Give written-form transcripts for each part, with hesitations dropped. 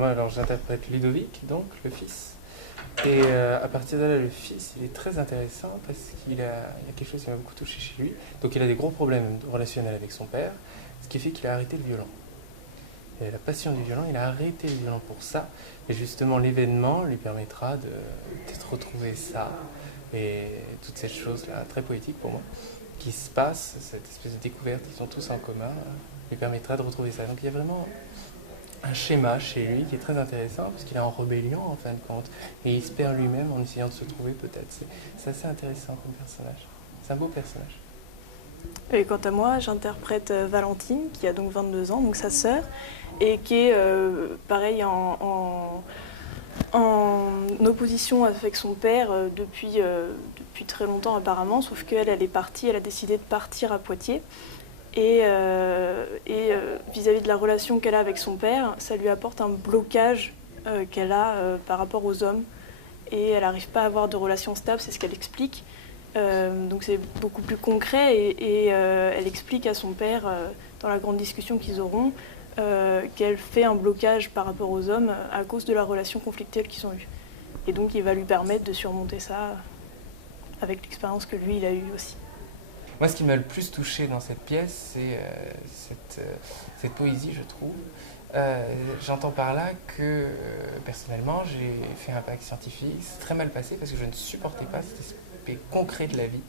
Moi, alors j'interprète Ludovic, donc le fils. Et à partir de là, le fils, il est très intéressant parce il y a quelque chose qui m'a beaucoup touché chez lui. Donc il a des gros problèmes relationnels avec son père, ce qui fait qu'il a arrêté le violon. Il a la passion du violon, il a arrêté le violon pour ça. Et justement, l'événement lui permettra de retrouver ça et toutes ces choses-là, très poétiques pour moi, qui se passent, cette espèce de découverte qu'ils ont tous en commun, lui permettra de retrouver ça. Donc il y a vraiment un schéma chez lui qui est très intéressant parce qu'il est en rébellion en fin de compte et il se perd lui-même en essayant de se trouver peut-être. C'est assez intéressant comme personnage. C'est un beau personnage. Et quant à moi, j'interprète Valentine, qui a donc 22 ans, donc sa sœur, et qui est pareil en opposition avec son père depuis très longtemps apparemment, sauf qu'elle est partie, elle a décidé de partir à Poitiers. Et vis-à-vis de la relation qu'elle a avec son père, ça lui apporte un blocage qu'elle a par rapport aux hommes. Et elle n'arrive pas à avoir de relation stable, c'est ce qu'elle explique. Donc c'est beaucoup plus concret et elle explique à son père, dans la grande discussion qu'ils auront, qu'elle fait un blocage par rapport aux hommes à cause de la relation conflictuelle qu'ils ont eue. Et donc il va lui permettre de surmonter ça avec l'expérience que lui, il a eue aussi. Moi, ce qui m'a le plus touché dans cette pièce, c'est cette poésie, je trouve. J'entends par là que, personnellement, j'ai fait un bac scientifique. C'est très mal passé parce que je ne supportais pas cet aspect concret de la vie,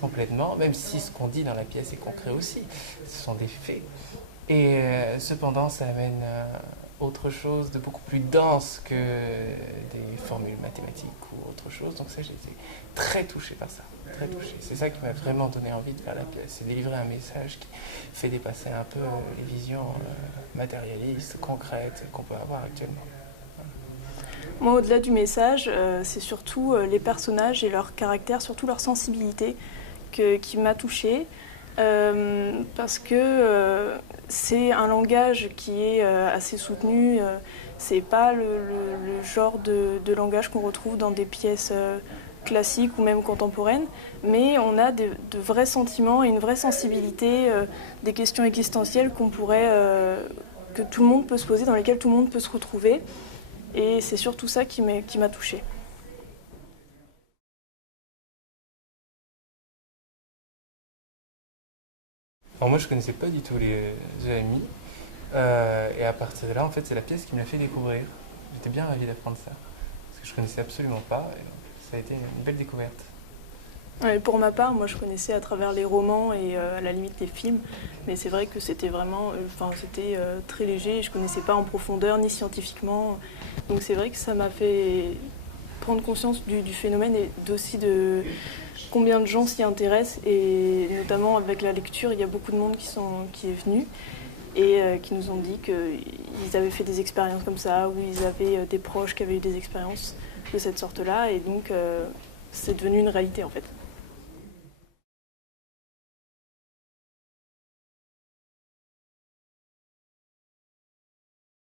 complètement, même si ce qu'on dit dans la pièce est concret aussi. Ce sont des faits. Et cependant, ça amène autre chose de beaucoup plus dense que des formules mathématiques ou autre chose. Donc ça, j'ai été très touché par ça, très touché. C'est ça qui m'a vraiment donné envie de faire la pièce, c'est délivrer un message qui fait dépasser un peu les visions matérialistes, concrètes qu'on peut avoir actuellement. Moi, au-delà du message, c'est surtout les personnages et leur caractère, surtout leur sensibilité qui m'a touchée. Parce que c'est un langage qui est assez soutenu. C'est pas le genre de langage qu'on retrouve dans des pièces classiques ou même contemporaines, mais on a de vrais sentiments et une vraie sensibilité, des questions existentielles que tout le monde peut se poser, dans lesquelles tout le monde peut se retrouver. Et c'est surtout ça qui m'a touchée. Alors moi, je connaissais pas du tout les EMI. Et à partir de là, en fait, c'est la pièce qui me l'a fait découvrir. J'étais bien ravi d'apprendre ça, parce que je connaissais absolument pas. Et ça a été une belle découverte. Et pour ma part, moi je connaissais à travers les romans et à la limite les films, mais c'est vrai que c'était vraiment, c'était très léger, je connaissais pas en profondeur ni scientifiquement, donc c'est vrai que ça m'a fait prendre conscience du phénomène et aussi de combien de gens s'y intéressent, et notamment avec la lecture, il y a beaucoup de monde qui est venu et qui nous ont dit qu'ils avaient fait des expériences comme ça, ou ils avaient des proches qui avaient eu des expériences de cette sorte-là, et donc c'est devenu une réalité en fait.